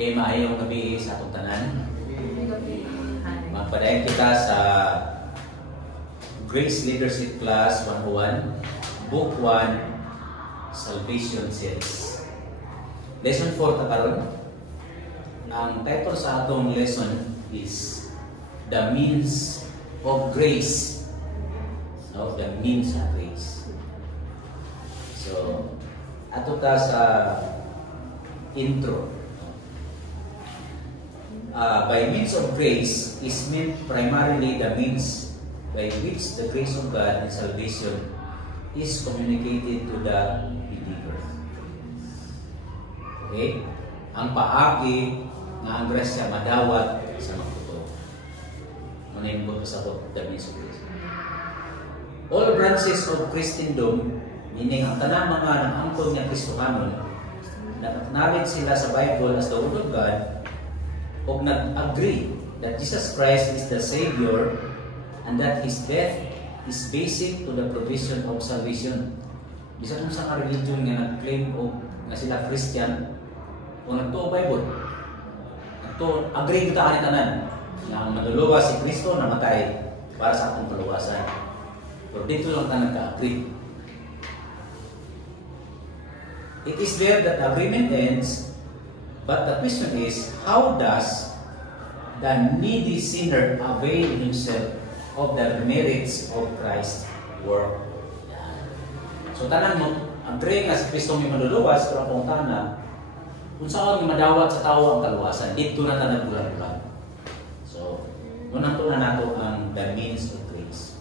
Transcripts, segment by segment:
Kay maayong gabi sa atong tanan. Magpadayon kita sa Grace Leadership Class 101, Book 1, Salvation Series. Lesson 4 ta karon. Ang title sa atong lesson is The Means of Grace. No, the means of grace. So, ato ta sa intro. By means of grace is meant primarily the means by which the grace of God and salvation is communicated to the believer. Okay? Ang paagi nga ang grasya madawat sa mga totoo. Muna yung pasabot the means of grace. All branches of Christendom, meaning ang tanang mga nangangkon nga Kristohanon, nag-acknowledge sila sa Bible as the Word of God, o nag-agree that Jesus Christ is the Savior and that His death is basic to the provision of salvation. Bisa kung sa religion nga nag-claim o nga sila Christian o nagtuo Bible, nagtuo, agree kita kanitanan na ang maduluwa si Kristo namatay para sa atong kaluwasan. Pero dito lang ka nagka-agree. It is there that agreement ends. But the question is, how does the needy sinner avail himself of the merits of Christ's work? So, tanan mo, agree nga si Kristo may maluluwas, pero kung tanan, kung saan nga madawat sa tao ang kaluwasan, dito na tanan bulan-bulan. So, munang tunan nato ang the means of grace.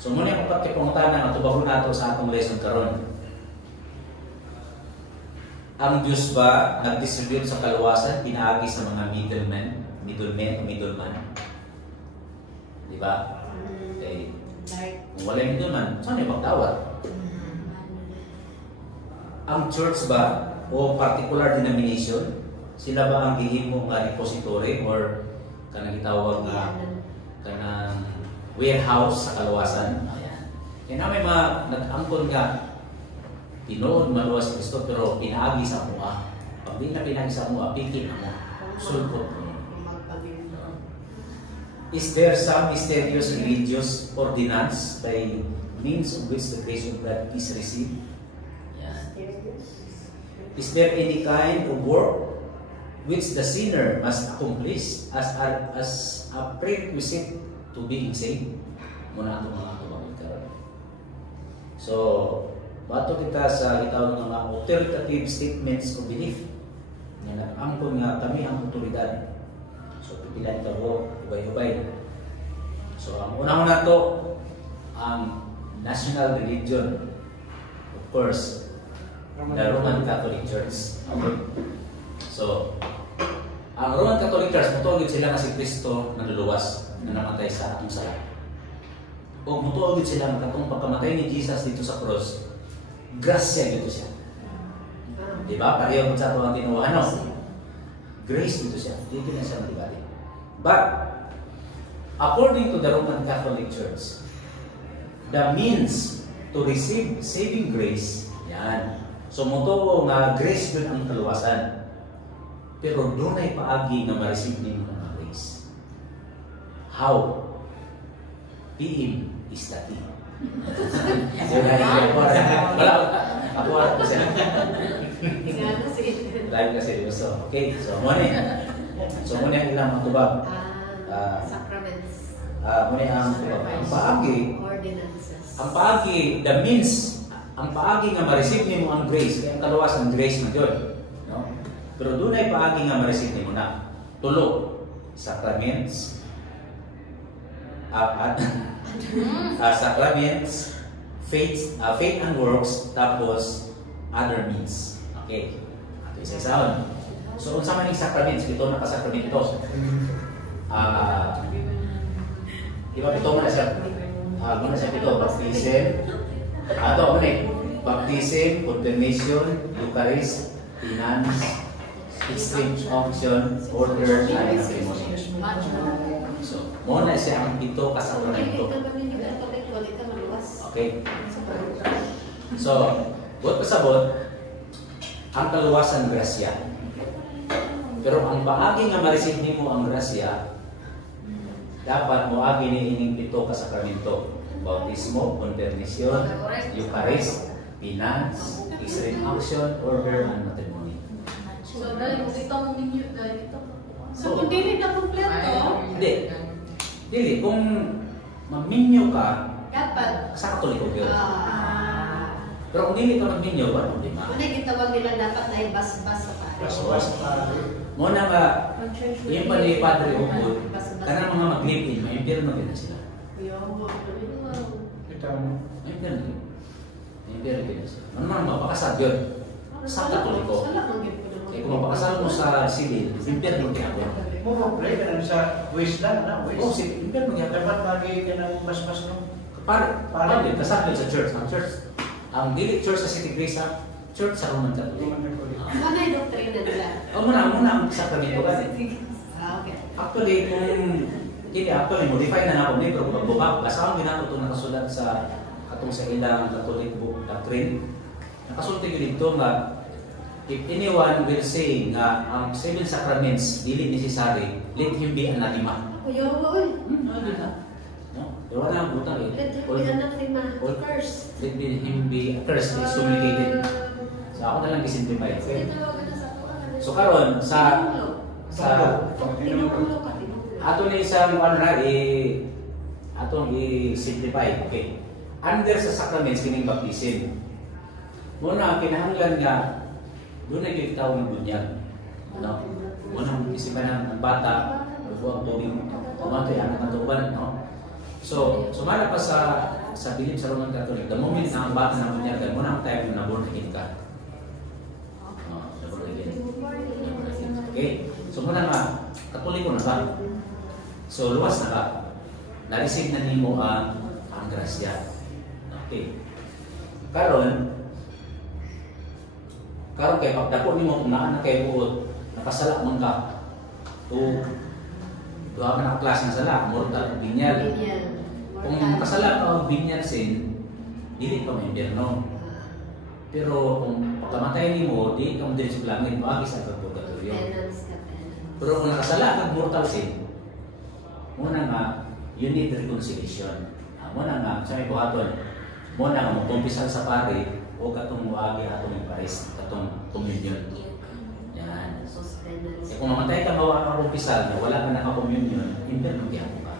So, muna yung kapag tanan, matubahon nato sa atong lesson karon. Ang Diyos ba nag-distribute sa kaluwasan, pinaagi sa mga middleman? Di ba? Okay. Kung wala yung middleman, saan yung magdawat? Ang church ba, o particular denomination, sila ba ang gihimo nga repository or kanang itawag nga kanang warehouse sa kaluwasan? Ayan. Kaya na may mga nag-angkon nga tinuod maluwas si Kristo pero pinaagi sa mua. Pag di na pinaagi sa mua, pikin mo. Sulpot mo. Is there some mysterious religious ordinance by means of which the grace of God is received? Yeah. Is there any kind of work which the sinner must accomplish as a prerequisite to being saved? Muna ito mga tumawag karon. So, bato kita sa itawag ng mga authoritative statements of belief nga nag-angkon nga kami ang otoridad. So, pipilan ka ko, ubay-ubay. So, ang unang-una to, ang national religion. Of course, the Roman Catholic Church. Okay. So, ang Roman Catholic Church, mutuogid sila nga si Kristo naluluwas na namatay sa atong sala. O mutuogid sila nga katong pagkamatay ni Jesus dito sa cross, grasya dito siya. Diba? Pareho kung sa ito ang tinuha, no? Grace dito siya. Dito na siya matibali. But, according to the Roman Catholic Church, the means to receive saving grace, yan. So, muto nga grace yun ang kaluwasan. Pero doon ay paagi na ma-receive ninyo ng grace. How? PM is the key. Wala. Ako ako siya. Live kasi seryoso. Okay, so muna. So muna ilang matubag. Sacraments. Muna ang matubag. Ang paagi. Ordinances. Ang paagi, the means, ang paagi nga ma-receive nimo ang grace, kaya ang kaluwas ang grace na yun. No? Pero doon ay paagi nga ma-receive nimo na. Tulo. Sacraments. Sacraments, faith and works, tapos other means. Okay. Ato isa-isaon. So, unsa man yung sacraments, ito naka-sacramento. Diba ito muna siya? Muna siya ito, baptism. Ito, muna eh. Baptism, confirmation, Eucharist, penance, extreme unction, order, and ceremony. So, muna siya ang ito kasakramento. Okay. So, buat pasabot, ang kaluwasan grasya. Pero ang paagi nga ma-receive nimo ang grasya, dapat moagi ni ining pito ka sakramento: bautismo, konfirmasyon, Eucharist, penance, extreme action, order, and matrimony. So, dahil kung ito mong ninyo, dahil ito. So, Oo. kung dili na kompleto, Hindi. Dili, kung magminyo ka, dapat. sa Katoliko yun. Ah. Pero kung dili ka magminyo, wala problema. Ano yung gitawag nila dapat na bas-bas sa pare? Bas-bas. Muna nga, yung pa ni Padre Ubud, kanang mga mag-live-in, may impyerno din na sila. May impyerno din. May impyerno din na sila. Ano naman, mapakasal yun. Sa Katoliko. Eh kung mapakasal mo sa civil, impyerno din ako. Mo pray ka sa waste lang na Oo, waste. si impyerno din ako. Dapat lagi ka ng mas-mas no. Para din, kasal yun sa church. Ang church, ang dili church sa City Grace, church sa Roman Catholic. Ano yung doktrina nila? O muna ang sakramento ka din. Ah, okay. Actually, kung modify na ako pero kung pagbukak, kasama ginako ito nakasulat sa katong sa ilang Catholic book doctrine. Nakasulti ko dito nga, if anyone will say nga ang 7 sacraments dili necessary, let him be anathema. Kuya, oy. Ano na? No? Pero wala ang butang eh. Let him be anathema. Curse. Let him be accursed, excommunicated. So ako na lang gisimplify. So karon sa Tinulog ka. ato ni isang ano na atong i-simplify. Okay. Under sa sacraments kining baptism. Muna kinahanglan nga doon na yung tao ng bunyag. No? Muna isipan ng bata, buwag tubig, umatoy ang katuban, no? So, sumala pa sa bilib sa Roman Catholic, the moment na ang bata ng bunyagan, muna ang tayo na born again ka. Born again. Okay? So muna nga, Katoliko na ka. So luwas na ka. Na-receive na nimo ang grasya. Okay. Karon kay pagdako nimo kung naa na kay buot, nakasala man ka. Duha ka na klase ng sala, mortal, binyal. Kung nakasala ka o binyal sin, dili ka may impyerno. Pero kung pagkamatay nimo, di ka mo din sa langit, maagi sa purgatorio. Pero kung nakasala ka mortal sin, muna nga, you need reconciliation. Muna nga, sa may buhaton, muna nga magkumpisal sa pare, o katong muagi atong Eucharist, katong communion. Yan. Eh kung mamatay ka mawa ka kumpisal, na wala ka naka-communion, impyerno gyapon ka.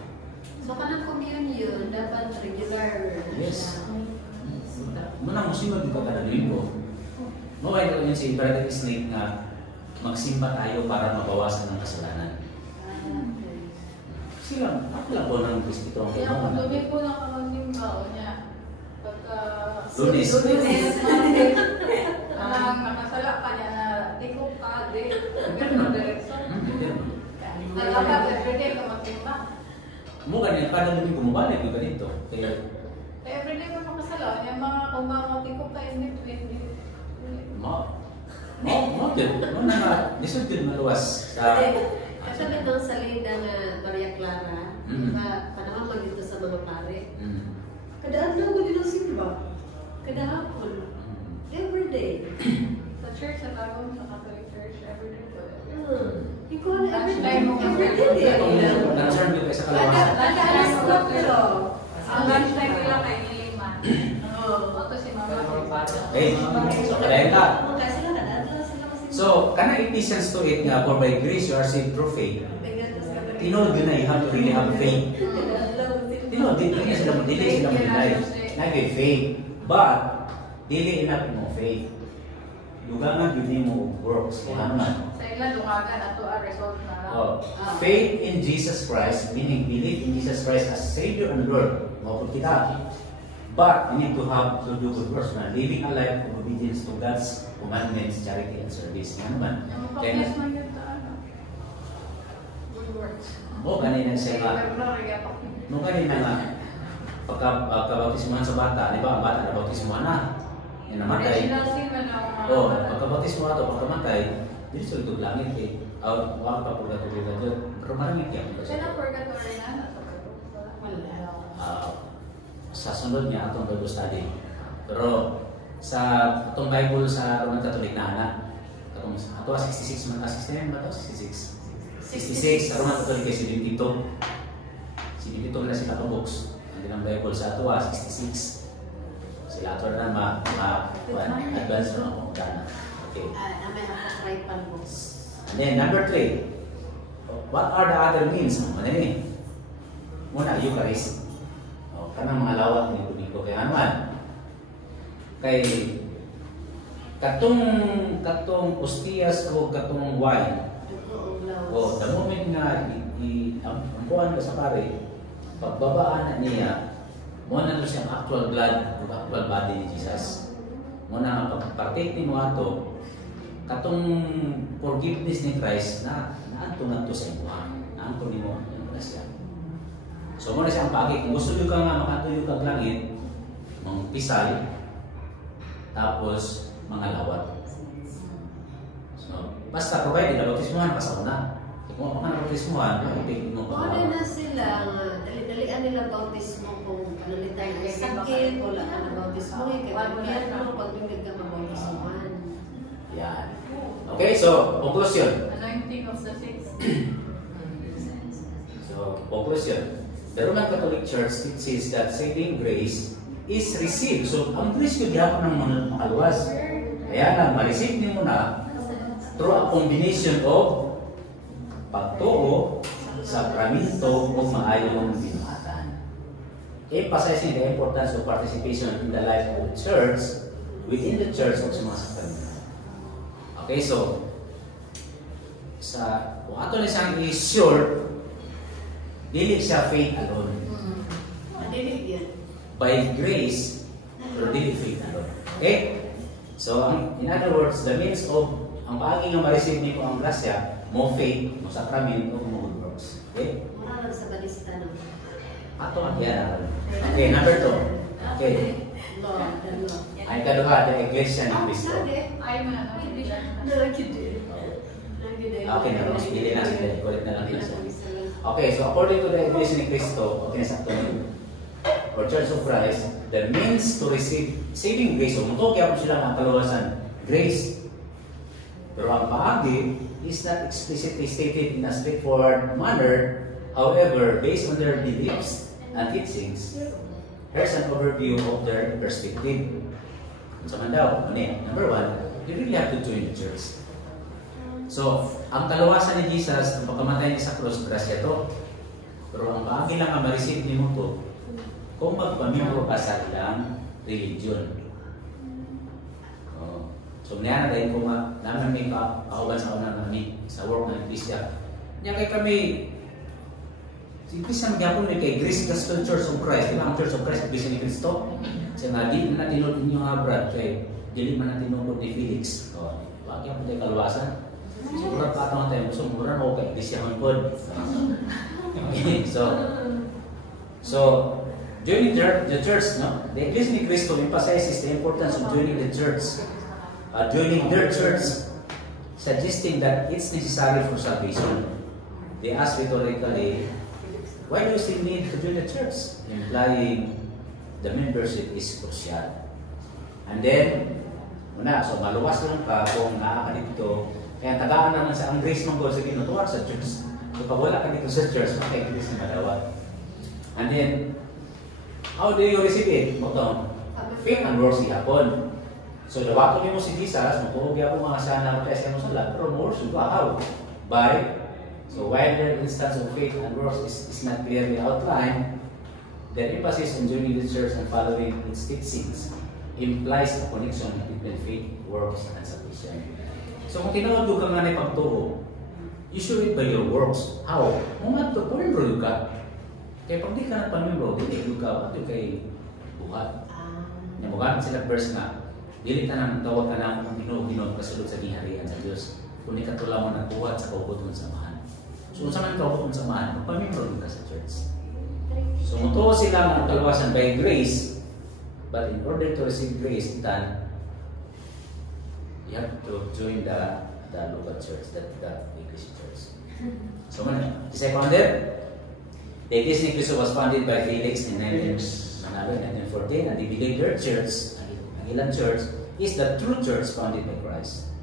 So kanang communion, dapat regular. Yes. Muna musimag yung pagkadaluin ko. Maway ko yun si Brother Snake na magsimba tayo para mabawasan ng kasalanan. Sila, ako lang po ng Kristo ang kaya kung doon po nakamanimbaw niya, pagka Lunes. ang nakasala ka niya na tikok ka, di, direksyon. Nalabat, everyday ka magtimba. Mo ganyan, kada lumin kumabalik yung ganito. Kaya, Everyday ka makasala, yung mga kung mga tikok ka in between, mo na nga, lisod yun maluwas sa... Kasabi ng salida nga Maria Clara, panahon mag dito sa mga pare. Kadaan na ako din ang simba. Kadahapon. Every day. sa church, sa Tagum, sa Catholic Church, everyday ko. Ikaw na every day. Lunchtime mo Every day. Concern ko kayo sa kalawasan. Alas 4. Ang lunchtime nila kay Niliman. Oto si Mama. Okay, so kadayan ka. Kasi sila kadaan sila kasi. So, kana Ephesians 2:8 nga, for by grace you are saved through faith. Tinod yun na, you have to really have faith. Tinod, dili sila mag-deny. Nag-faith. But, dili enough mo faith. Dugangan yun mo works. Kaya naman. Sa ilan, dungagan at a result na lang. Faith in Jesus Christ, meaning believe in Jesus Christ as Savior and Lord. Mapot kita. But, we need to have to do good works na living a life of obedience to God's commandments, charity, and service. Kaya naman. Yung mapapiyas man yun sa good works. Kanina siya nga. Kanina nga. Pagkabautismuhan sa bata, di ba? Ang bata na bautismuhan na. Yan namatay. Pagkabautismuhan ito, pagkamatay, hindi siya itong langit eh. Wala pa purgatory na doon. Pero maraming kaya. Kaya na purgatory na? Sa sunod niya, itong Bible study. Pero sa itong Bible sa Roman Catholic na anak, ato 66 man, 69 ba to? 66. 66, karon man katolik kay 72. 72 na si Katobox. Ang dinang Bible sa ato 66. Sila ato na advance na ako dana. Okay. May apocryphal books. And then number 3. What are the other means? Manini. Muna, Eucharist. Kanang mga lawat ni Domingo kay Anuan. Kay katong ostiyas ko katong wine. O the moment nga ang buwan ka sa pare, pagbabaan na niya, mo na to siyang actual blood, actual body ni Jesus. Mo na pag-partake ni mo ato, katong forgiveness ni Christ na naanto na to sa imuha. Naanto ni mo na siya. So mo na siyang pagi. Kung gusto nyo ka nga makatuyo kag langit, mga pisay, tapos mga lawat. So, basta provided na bautismuhan pa sa una. Kung ako na bautismuhan, ipig mo pa. Ano na sila, dali-dalian nila bautismo kung panalitan ng sakit, wala ka na bautismo, kaya gobyerno, pag bimig ka mabautismuhan. Yan. Okay, so, conclusion. Anointing of the saints. So, conclusion. The Roman Catholic Church teaches that saving grace is received. So, ang grace ko diyan ng mga makaluwas. Kaya lang, ma-receive niyo muna through a combination of pagtuo, sakramento, o maayong binuhatan. Emphasizing the importance of participation in the life of the church within the church of mga sakramento. Okay, so, kung ato na siyang i-short, dili siya faith alone. Dili yan. By grace, pero dili faith alone. Okay? So, in other words, the means of ang paagi nga ma-receive niyo ang grasya, mo faith, mo sakramento, mo good works. Okay? Mura lang sa balista no. Ato ang yan. Okay, number 2. Okay. Law, the law. Ay kaduha, the Iglesia ni Cristo. Ay, man, Okay na, mas pili na sila. Kulit na lang sila. Okay, so according to the Iglesia ni Cristo, okay na sa or Church of Christ, the means to receive saving grace, so muto kaya po sila ng kaluwasan, grace. Pero ang paagi is not explicitly stated in a straightforward manner. However, based on their beliefs and teachings, here's an overview of their perspective. So, daw, number 1, you really have to join the church. So, ang kaluwasan ni Jesus, ang pagkamatay niya sa cross, grasya to. Pero ang paagi lang ang ma-receive ni mo to, kung magpamembro ka sa ilang religion. So, niya na dahil kung naman may kauban sa una namin sa work ng Iglesia. Niya kay kami, si Iglesia magyapon ni kay Grace Gospel Church of Christ. Diba ang Church of Christ, Iglesia ni Cristo? Kasi nga, di na tinunod ninyo nga, Brad, kay dili man na tinunod ni Felix. Wag yan po tayo kaluwasan. Siguro pa ito nga tayo, gusto mo rin ako kay Iglesia ng God. Okay, so, joining the church, no? The Iglesia ni Cristo emphasizes the importance of joining the church. Joining their church, suggesting that it's necessary for salvation. They ask rhetorically, why do you still need to join the church? Implying the membership is crucial. And then, so maluwas lang ka kung nakaka dito, kaya tagaan naman sa ang grace ng God sa ginutuwa sa church. So pag wala ka dito sa church, makikita na madawat. And then, how do you receive it? Faith and works ihapon. So, dawato niyo mo si Jesus, magtuhugi ako mga sana matayas mo sa lahat, pero more so, how? By, so while the instance of faith and works is not clearly outlined, the emphasis on joining the church and following its teachings implies a connection between faith, works, and salvation. So, kung tinawag ka nga na pagtuho, you show it by your works. How? Kung nga ito, pumembro ka. Kaya pag di ka nagpamembro, di ka, ito kay buhat. Namugamit sila verse nga, dili ka nang tawag ka ng Ginoo kasulod sa giharian sa Dios. Kung ikatula mo ng buhat sa kaubuton samahan. So sa man kaubuton samahan, magpamembro ka sa church. So mutuo sila ang kaluwasan by grace, but in order to receive grace, you have to join the local church, the Iglesia church. So man, is I founded? The Iglesia ni Cristo was founded by Felix in 1914, and they began their church. Ang ilang church is the true church founded by Christ.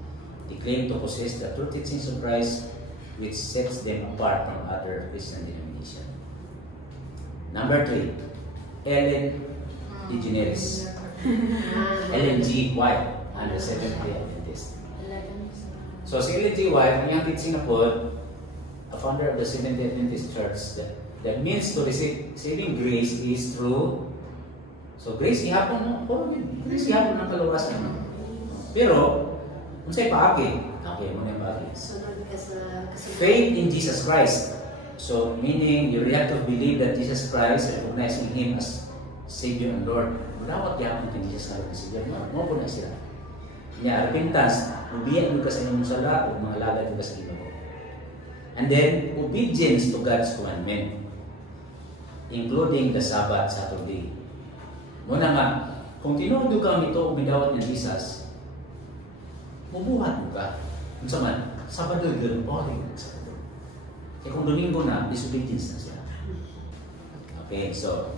They claim to possess the true teachings of Christ, which sets them apart from other Christian denominations. Number 3, Ellen DeGeneres. Ellen G. White and the Seventh-day Adventist. So si Ellen G. White, ang teaching na po, a founder of the Seventh-day Adventist Church, that means to receive saving grace is through. So grace ihapon no, grace ihapon ng kaluwasan. Pero kung sa'y paagi, okay mo na yung paagi. Faith in Jesus Christ. So meaning you really have to believe that Jesus Christ, recognizing Him as Savior and Lord. Dapat yapon kay Jesus Christ Savior. Mo po na sila. Nya repentance, ubiyan mo ka sa inyong sala o mga lagad mo ka sa Ginoo. And then obedience to God's commandment, including the Sabbath, Saturday. Muna nga, kung tinuod ka ito o bidawat ni Jesus, mubuhat mo ka. Kung sa man, Sabado yun, okay. Kaya kung Domingo na, disobedience na siya. Okay, so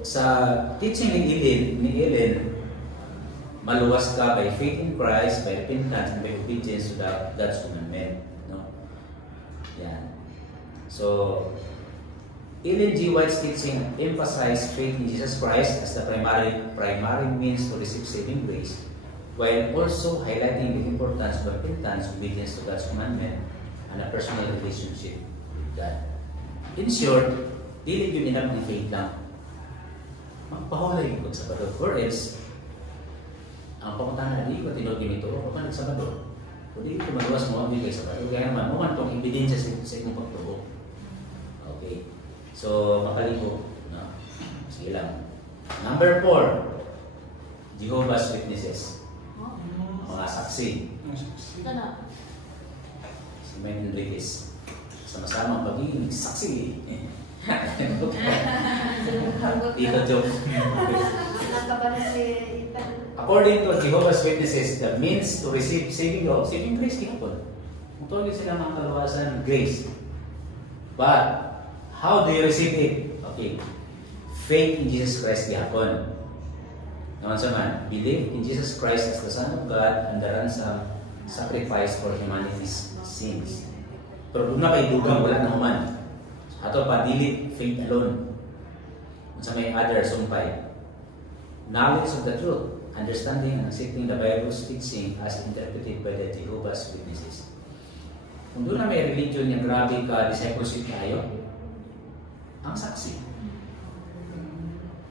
sa teaching ni Ellen, maluwas ka by faith in Christ, by repentance, and by obedience to God's commandment. No? Yan. So, Ellen G. White's teaching emphasized faith in Jesus Christ as the primary means to receive saving grace, while also highlighting the importance of repentance, obedience to God's commandment, and a personal relationship with God. In short, dili yun enough ng faith lang. Magpahulay ko sa Sabado. Or else, ang pamuntahan na di ko tinogin ito, o panig Sabado. Kung di ko magawas mo, hindi kayo Sabado. Kaya naman, mo man itong ebidensya sa inyong pagtubo. Okay. So, makaligo. No? Sige lang. Number 4, Jehovah's Witnesses. Mga saksi. Si Mike Enriquez. Sama-sama pagiging saksi. Dito joke. According to Jehovah's Witnesses, the means to receive saving grace kinapon. Mutuloy sila mga kaluwasan, grace. But, how do you receive it? Okay. Faith in Jesus Christ kinapon. Naman sa man, believe in Jesus Christ as the Son of God and the ransom sacrifice for humanity's sins. Pero kung na kay dugang, wala na human. Ato pa, dili faith alone. Sa may other sumpay. Knowledge of the truth, understanding and accepting the Bible's teaching as interpreted by the Jehovah's Witnesses. Kung doon na may religion yung grabe ka, discipleship tayo, ang saksi.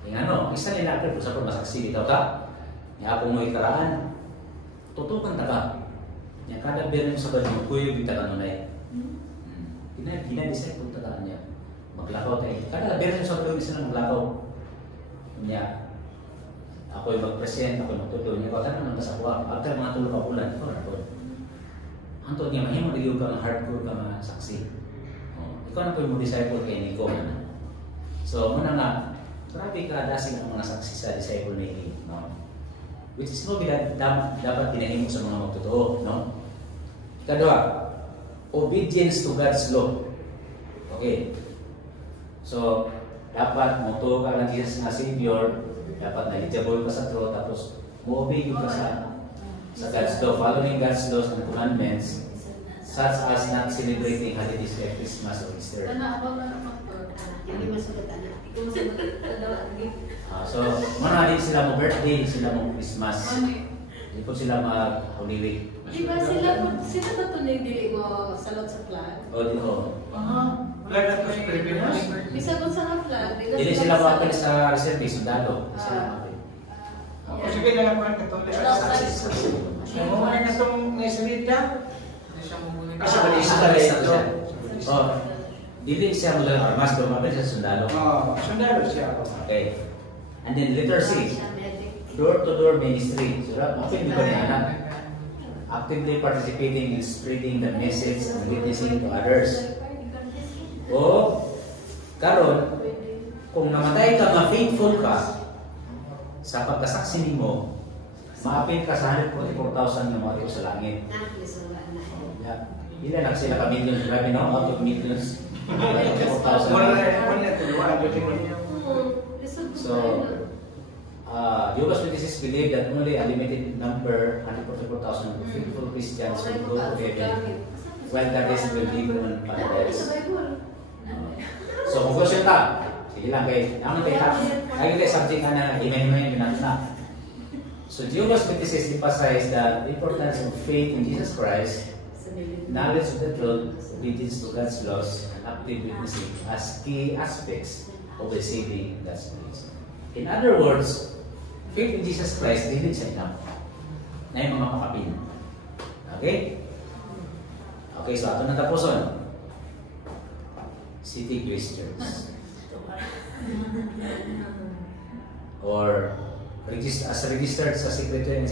Yung ano, isa nila ako sa pagmasaksi dito ka, yung ako mo ikaraan, tutukan ta ka. Yung kada berin sa banyo, kuyo yung taga nunay. Ginadisay kung tagaan niya. Maglakaw tayo. Kada berin sa banyo sila maglakaw. Niya, ako yung mag-present, ako yung magtuloy niya. Baka naman kasakuha, after mga tulog ka bulan, ito na po. Antod niya, mahimang nagyo ka ng hardcore ka mga saksi. Ikaw na po yung disciple kay Nico. So, muna nga, grabe ka dasing ang mga saksi sa disciple making. No? Which is no, dapat pinahimo sa mga magtotoo. No? Ikadwa, obedience to God's law. Okay. So, dapat moto ka lang Jesus na Savior, dapat knowledgeable ka sa truth, tapos mo-obey ka sa God's law, following God's laws and commandments, such as not celebrating holidays like Christmas or Easter. So, manali sila mo birthday, sila mo Christmas. Hindi po sila mag-Holy Week. Di ba sila ba ito dili mo salot sa flag? O, di ko. Flag na ito sa Pilipinas. Bisa kung sa flag, Hindi sila mapil sa reserve, sundalo. Hindi sila mapil. O sige na lang po ang katolik. Ang mga na itong nasalita. Asa ba di sa ito? Oh, dili siya mag-armas, pero mapil sa sundalo. Oo, sundalo siya. Okay. And then letter C, door-to-door ministry. So, mapil di ba ni anak? Actively participating in spreading the message and witnessing to others. O, karon, kung namatay ka, ma-faithful ka, sa pagkasaksi mo, maapil ka sa 144,000 na mga ito sa langit. Ilan na sila ka-millions, grabe no? Out of millions. 144,000. Wala na tuloy. So, Jehovah's Witnesses believe that only a limited number, 144,000 faithful Christians will go to heaven, while the rest will live on paradise. So, conclusion ta. Sige lang kayo. Naman tayo ta. Lagi tayo subject na himay-himay yung na. So, Jehovah's Witnesses emphasize the importance of faith in Jesus Christ, knowledge of the truth, obedience to God's laws, and active witnessing as key aspects of receiving God's grace. In other words, faith in Jesus Christ, dili siya enough na yung mga makapin. Okay? Okay, so ato natapuson. City Grace Church. Or as registered sa Security and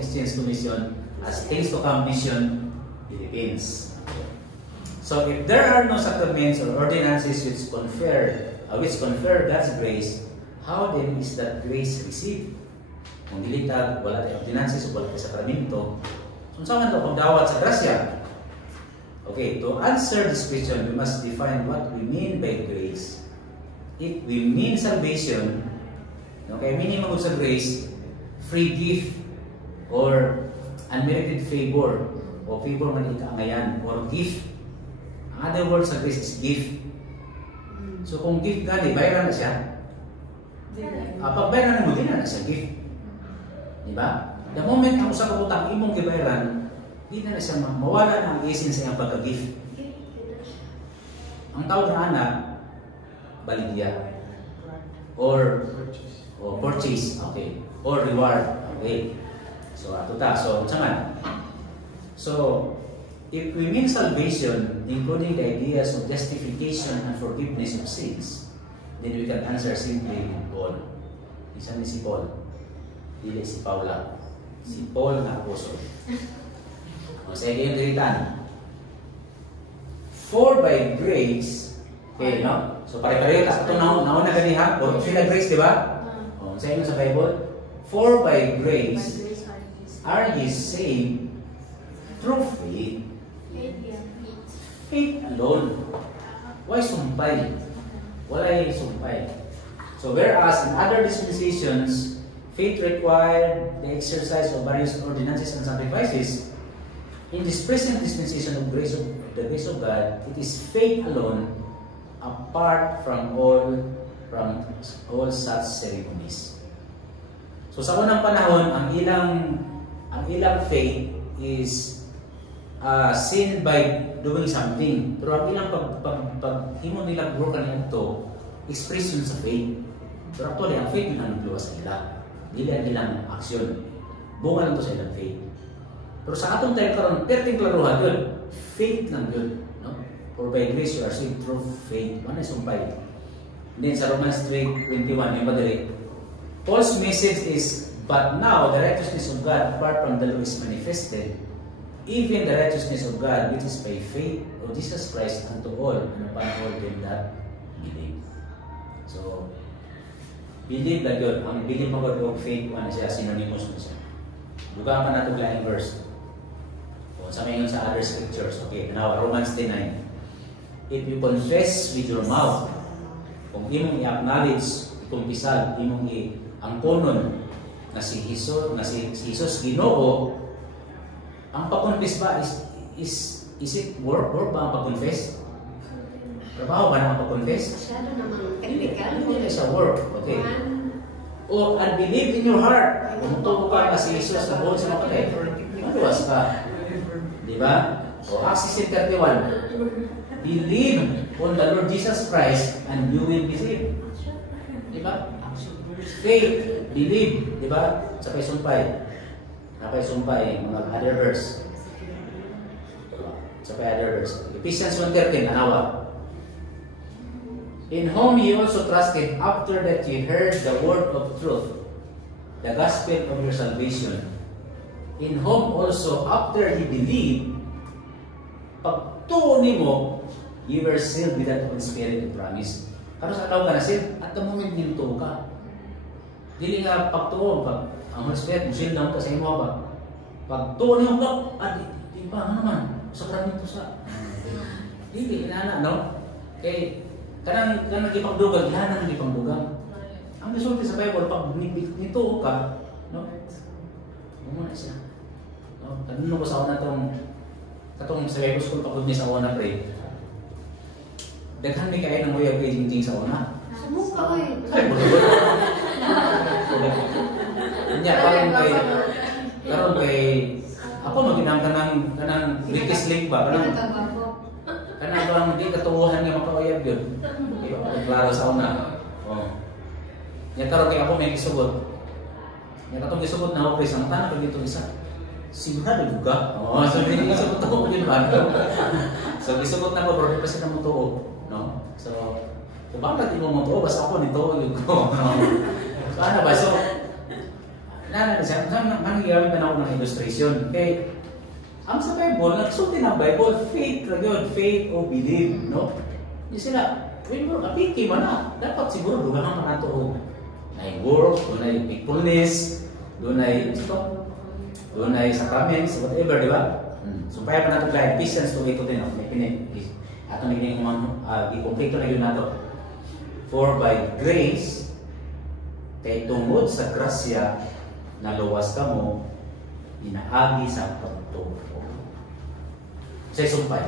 Exchange Commission as Things to Come Mission, Philippines. So if there are no sacraments or ordinances which confer God's grace, how then is that grace received? Kung dilitag, wala tayong ordinances o wala tayong sakramento, so saan ito pagdawat sa grasya? Okay, to answer this question, we must define what we mean by grace. If we mean salvation, okay, meaning of sa grace, free gift or unmerited favor o favor man ikaangayan or gift. In other words, sa grace is gift. So kung gift gani, bayaran na siya. Pag bayaran mo, din na siya gift. Diba? The moment ang usa ka butang imong gibayaran, di na siya mawala ng essence sa iyang pagka-gift. Ang tawag na anak, baligya. Or purchase. Okay. Or reward. Okay. So, ato ta. So, saman. So, if we mean salvation, including the ideas of justification and forgiveness of sins, then we can answer simply with Paul. Isa ni si Paul. Dili si Paula. Si Paul na apostol. Sa iyo yung diritan. For by grace, okay, no? So pare-pareho ta ito nauna ganiha, for sila grace, di ba? Sa inyo sa Bible, for by grace are ye saved through faith. Faith alone. Why sumpay? Wala yung sumpay. So whereas in other dispensations, faith required the exercise of various ordinances and sacrifices, in this present dispensation of the grace of God, it is faith alone, apart from all such ceremonies. So sa unang panahon, ang ilang faith is seen by doing something. Pero ang ilang paghimo nila broken ito, expression sa faith. Pero actually, ang faith na nagluwas sa nila. Dili ang ilang aksyon. Bunga lang to sa ilang faith. Pero sa atong tayo karon, perting klaruhan yun. Faith lang yun. No? For by grace you are saved through faith. Ano yung sumpay? And then sa Romans 3:21, yung padali. Paul's message is, but now the righteousness of God apart from the law is manifested, even the righteousness of God which is by faith of Jesus Christ unto all and upon all them that believe. So, believe na yun. Ang believe mo ba yung faith, ano siya, synonymous mo siya. Duga pa na ito laing verse. O, sa ngayon sa other scriptures. Okay, now Romans 10:9. If you confess with your mouth, kung imong i-acknowledge, ikumpisal, imong angkonon na si Jesus Ginoo, ang pag-confess ba is it work ba ang pag-confess? Trabaho ba na ang pag-confess? Masyado namang technical. Hindi siya work. Okay. Or and believe in your heart. Kung tuto ka si Jesus na buong sa mga patay, maluwas ka. Di ba? O Acts 16:31. Believe on the Lord Jesus Christ and you will be saved. Di ba? Faith, believe. Di ba? Sa paisumpay. Napay-sumpay, mga other verse. Sa other verse. Ephesians 1:13, anawa. In whom ye also trusted after that ye heard the word of truth, the gospel of your salvation. In whom also after ye believed, pagtuon nimo, ye were sealed with that Holy Spirit of promise. Kano sa tawag ka na sealed? At the moment nito ka. Dili nga pagtuon, ang Holy Spirit, musil na ka sa imo ba? Pagtuon nimo ka, di ba, ano naman? Sakramento sa. Dili, inana, no? Okay. Kanang ipangdugang, ihanan ang ipangdugang. Ang resulta sa Bible, pag nito ka, no? Muna siya. No? Tanong ko sa una katong sa Bible school, pagod niya sa una, pre. Daghan ni kayo ng uyab kay Jingjing sa una. Sumuka ko eh. Ay, bulol. Kanya, karon kay, ako maginang kanang British League ba? Kanang bang di katuwuhan nga makauyab yun. Klaro sa una. Nya karon kay ako may gisugot. Nya katong gisugot na ako kay sang tanan pag dito isa. Sigurado juga. So gisugot ako yun ba? So gisugot na ko bro, kasi na mo tuo, no? So bakit di mo mo tuo basta ako nito yun ko. So ano ba so siya, nangyayari pa na ako ng illustration. Okay, ang sa Bible, nagsulti ng Bible, faith na yun, faith o believe, no? Yung sila, well, apiki man na. Dapat siguro dumahan ka na ito. Doon ay work, doon ay faithfulness, doon ay sacraments, whatever, di ba? So, kaya pa na ito kaya, Ephesians 2:8 din, may pinit. At ang naging i-complete na yun na ito. For by grace, kay tungod sa grasya, na luwas ka mo, inaagi sa pagtuo. Sa isumpay,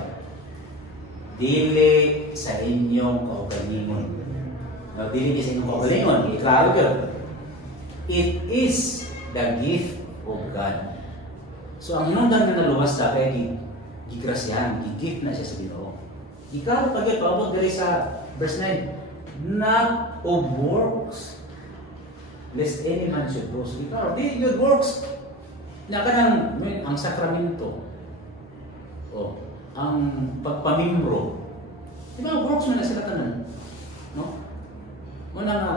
dili sa inyong kaugalingon. Dili sa inyong kaugalingon, iklaro yun. It is the gift of God. So ang inyong na naluwas sa kaya gigrasyahan, gigift na siya sa Ginoo. Iklaro pag yun, paabot dali sa verse 9, not of works, lest any man should boast. Ikaw, di good works. Na kanang ang sakramento. Ang pagpamimbro. Di ba works man na sila tanan? No? Muna nga,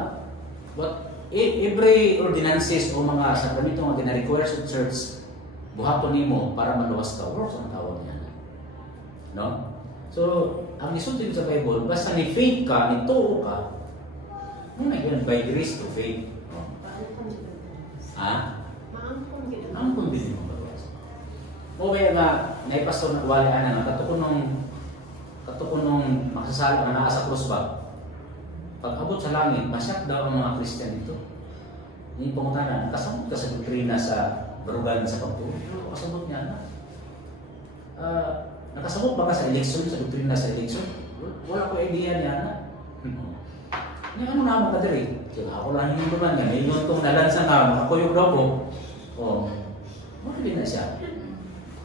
every ordinances o mga sakramento nga gina-require sa church, buhaton nimo para maluwas ka. Works ang tawag niya. No? So, ang isulti sa Bible, basta ni faith ka, ni tuo ka, muna yun, by grace to faith. Maangkon din mo bawas. O kaya nga, naipastor na wali ana nga katukon nung magsasala na naa sa cross ba. Pag abot sa langit, masyak daw ang mga Christian dito. Yung pangutanan, kasabot ka sa doktrina sa barugan sa pagtuo. Kasabot niya na. Nakasabot ba ka sa election, sa doktrina sa election? Wala ko idea niya na. Yung ano naman ka diri? Ako lang yung naman yan. Yung itong nalansa nga, ako yung daw ko. Mali na siya.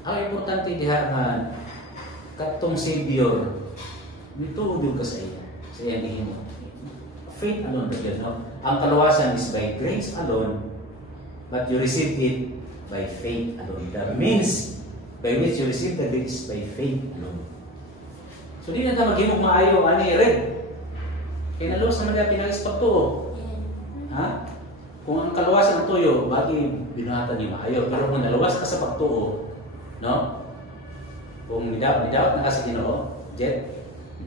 Ang importante diha nga, katong Savior, dito udyo ka sa iya. Sa iya ni Himo. Faith alone, no? Ang kaluwasan is by grace alone, but you receive it by faith alone. That means, by which you receive the grace by faith alone. So di na ito maghimog maayo, ani red. Kaya naluwas naman na pinalis pagtuo. Ha? Kung ang kaluwasan ng tuyo, bagi binuhatan ni maayo. Pero kung naluwas ka sa pagtuo, no? Kung nidawat na ka sa Ginoo, jet,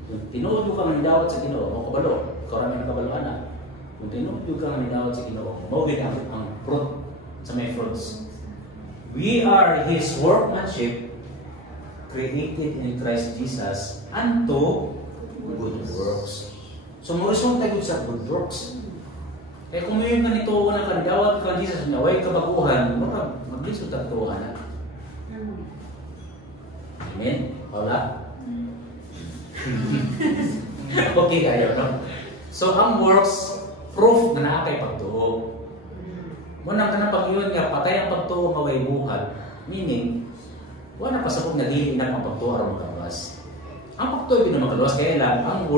kung tinuod ka man nidawat sa Ginoo, o kabalo, karami ng kabaloan na. Kung tinuod ka man nidawat sa Ginoo, mawin ang fruit sa may fruits. We are His workmanship, created in Christ Jesus unto good works. So, mo-resume tayo sa good works. Kaya kung may ganito na kanidawat ka Jesus, naway kabaguhan, mag-lisod ang tuwahan na. Amen? Paula? Okay kayo, no? So, ang works, proof na naakay pagtuo. Muna ka na pag-iwan nga, patay ang pagtuo, maway buhat. Meaning, wala pa sa kong nagili na ang pagtuo araw makaluwas. Ang pagtuo, hindi na makaluwas, kaya lang, ang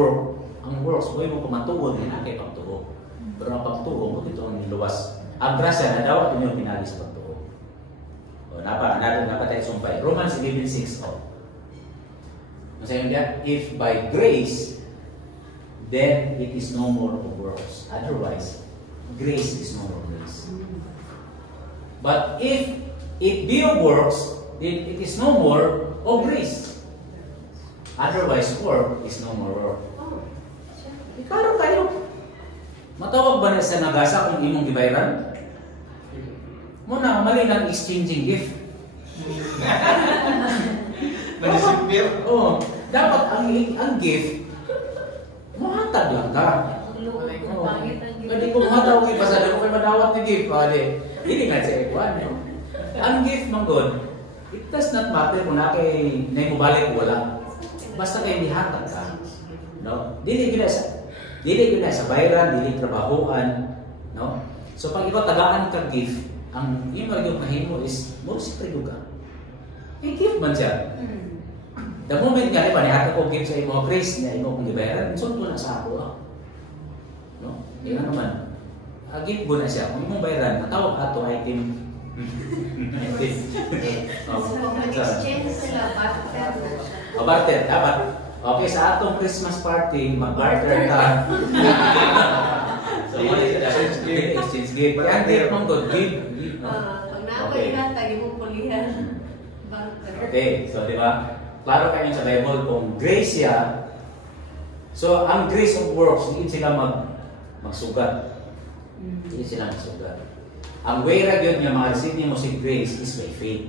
works, huwag mo pumatuon na kay pagtuo. Pero ang pagtuo, huwag ito ang niluwas. Ang grasya na daw, ito yung pinali sa pagtuo. Napatay sumpay. Romans 11:6. Masayon niya, if by grace, then it is no more of works. Otherwise, grace is no more grace. But if it be of works, then it is no more of grace. Otherwise, work is no more work. Klaro kayo. Matawag ba na sa nagasa kung imong gibayaran? Muna, mali ng exchanging gift. Manisipir. Oo. Dapat ang gift, mahatag lang ka. Pangit ang Hindi ko mahataw ko ipasada ko kay madawat ni gift. Hindi nga siya ikuan. No? Ang gift mong God, it does not matter kung na mo balik o wala. Basta kayo nihatag ka. No? Dili ko na sa bayaran, dili trabahoan. No? So pag ikaw tagaan ka gift, ang imo yung mahimo is mo si preduga. Gift man siya. The moment nga pa nihatag ko gift sa imo Chris, niya imo kung gibayaran, sunod na sa ako. No? Yan naman. Gift mo na siya. Kung imong bayaran, natawag ato item. Exchange sila, barter na siya. Barter, dapat. Okay, sa atong Christmas party, mag-barter ka. So, exchange gift. Kaya gift mong good, gift. Pag naabay hatag, imong pulihan. Barter. Okay, so di ba? Klaro kayo sa Bible kung grace siya. So, ang grace of works, hindi sila magsugat. Hindi sila magsugat. Ang way ra gyud nga ma-receive niyo si grace is by faith.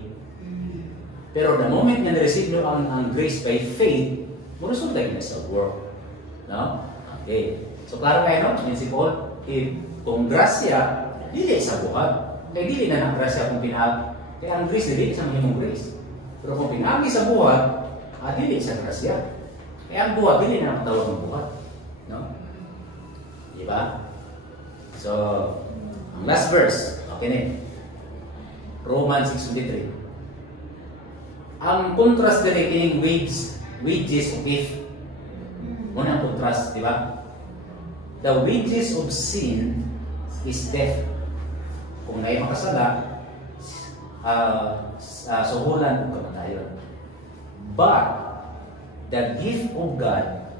Pero the moment nga na-receive niyo ang grace by faith, resulta yun sa work. No? Okay. So, klaro kayo, no? Principle, kung grasya, dili sa buhat. Kaya dili na ng grasya kung pinag. Kaya ang grace, dili sa mga grace. Pero kung pinagi sa buhat, dili sa grasya. Kaya ang buhat, dili na matawag ng buhat. No? Diba? So, ang last verse, okay na. Romans 6:23. Ang contrast din kining wages of gift. Muna ang contrast, di ba? The wages of sin is death. Kung ngayon makasala, suhulan o kamatayon. But the gift of God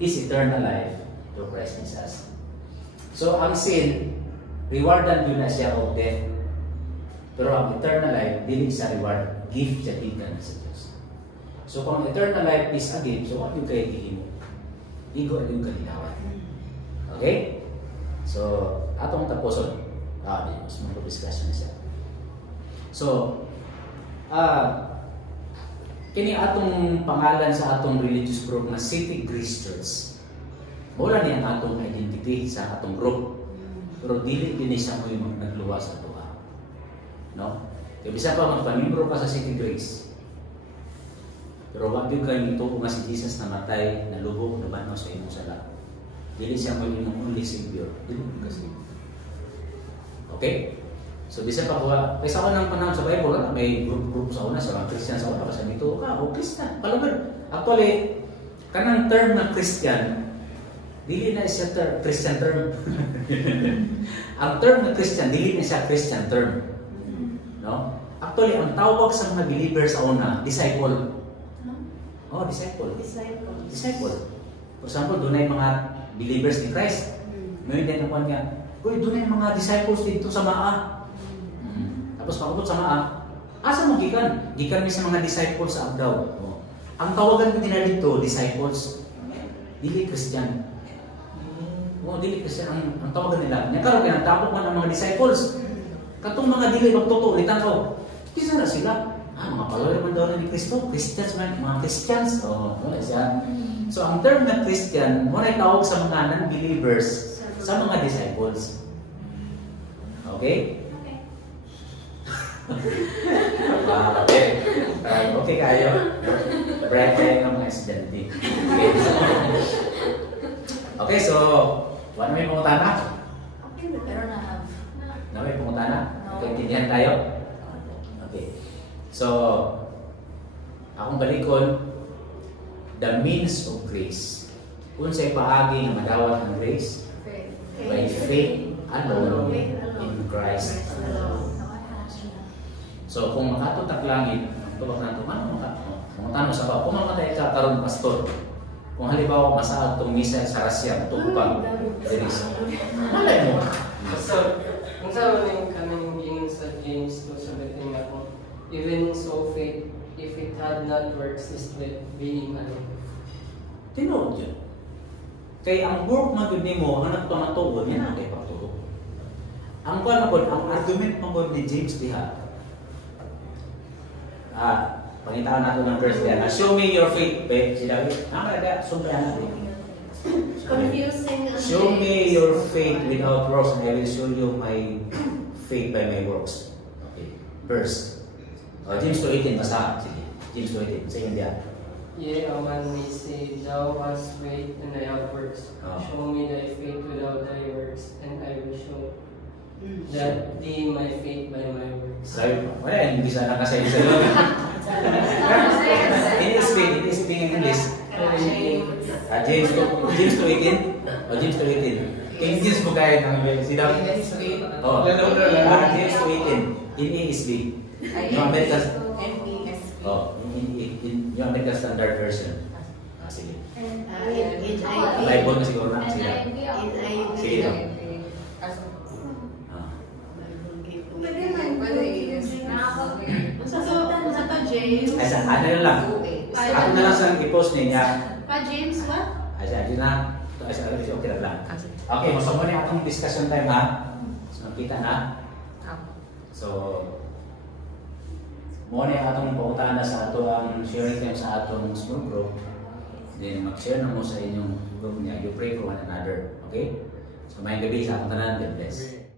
is eternal life through Christ Jesus. So ang sin, rewardan yun na siya of death. Pero ang eternal life, dili sa reward, gift siya gikan sa Diyos. So kung eternal life is a gift, so what yung kayo gihin mo? Igo yung kalinawan. Okay? So, atong tapuson. Mas mag-discussion na siya. So, kini atong pangalan sa atong religious group na City Grace Church. Wala niya ang atong identity sa atong group. Pero dili din siya mo yung nagluwas sa tuwa. No? Kaya bisa pa magpamimbro ka sa City Grace. Pero wag yung kayo ito kung nga si Jesus namatay, nalubog, nabanhaw sa imong sala. Dili siya mo yung only Savior. Dili mo kasi. Okay? So, bisa pa kuha. Kaysa ako ng panahon sa Bible, may group sa una, sa mga Christian sa una, kasi dito, Christian. Palagad. Actually, kanang term na Christian, dili na siya Christian term. Ang term na Christian, dili na siya Christian term. No? Actually, ang tawag sa mga believers sa una, disciple. Oh, disciple. Disciple. For example, doon ay mga believers in Christ. Ngayon din nakuha nga, doon ay mga disciples dito sa Maa. Tapos makapot sa Maa, asa mo gikan? Gikan mi sa mga disciples sa Agdaw. Oh. Ang tawagan ko din dito, disciples. Dili Christian. Dili Christian ang tawagan nila. Nya karon kinatapok man ang mga disciples. Katong mga dili magtotoo ni tanaw. Kisa na sila. Mga follower man daw ni Kristo, Christians man, mga Christians. Wala siya. So ang term na Christian, mo na tawag sa mga non-believers, sa mga disciples. Okay? Okay. Okay kayo. Bright kayo ng mga estudyante. Okay, so wala may pangutana? Pero na-have. May pangutana? Okay, tindihan tayo? Okay. So, akong balikon, the means of grace. Kung sa'y paagi na madawat ng grace, by faith alone in Christ alone. So, kung makatutak langit, tubak na ito, mangutan mo sa ba? Kung mamatay ka karon pastor, kung halimbawa masaag itong misa sa rasya, tupang grace. Malay mo. So, kung saan mo kami yung sa James 2:17 ako, even so faith, if it had not works, is being alone. Tinood yun. Kaya ang work magod ni mo, ang nagpamatuod, yan ang kay pagtuod. Ang panapod, ang argument magod ni James diha, pangitaan natin ng verse diha, show me your faith, babe. Sila, nakalaga, sumbayan natin. Confusing ang Show me James. your faith without works, and I will show you my faith by my works. Okay. Verse. James 2:18, basa. Sige. James 2:18. Sa India. Yea, a man may say, Thou hast faith, and I have works. Ah. Show me thy faith without thy works, and I will show Mm. that thee my faith by my works. Sabi mo, wala, hindi sana nakasayo sa iyo. It is speaking in English. James 2:18. James 2:18. King James po kaya ng sila. Oh. James 2:18. In ESV. Yung American, in yung American Standard Version. Sige. In Bible na siguro na. Sige. Sige lang. Pwede man, pwede is. Sa pa James. Ay, sa ano na lang. Ako na lang sa i-post niya. Pa James what? Ay, sa akin na. Ay, sa akin okay lang. Okay, masama na atong discussion time ha. So, nakita na. So, mo na atong pautahan na sa ato ang sharing time sa atong small group. Then, mag-share na mo sa inyong group niya. You pray for one another. Okay? So, may gabi sa atong tanan. God bless.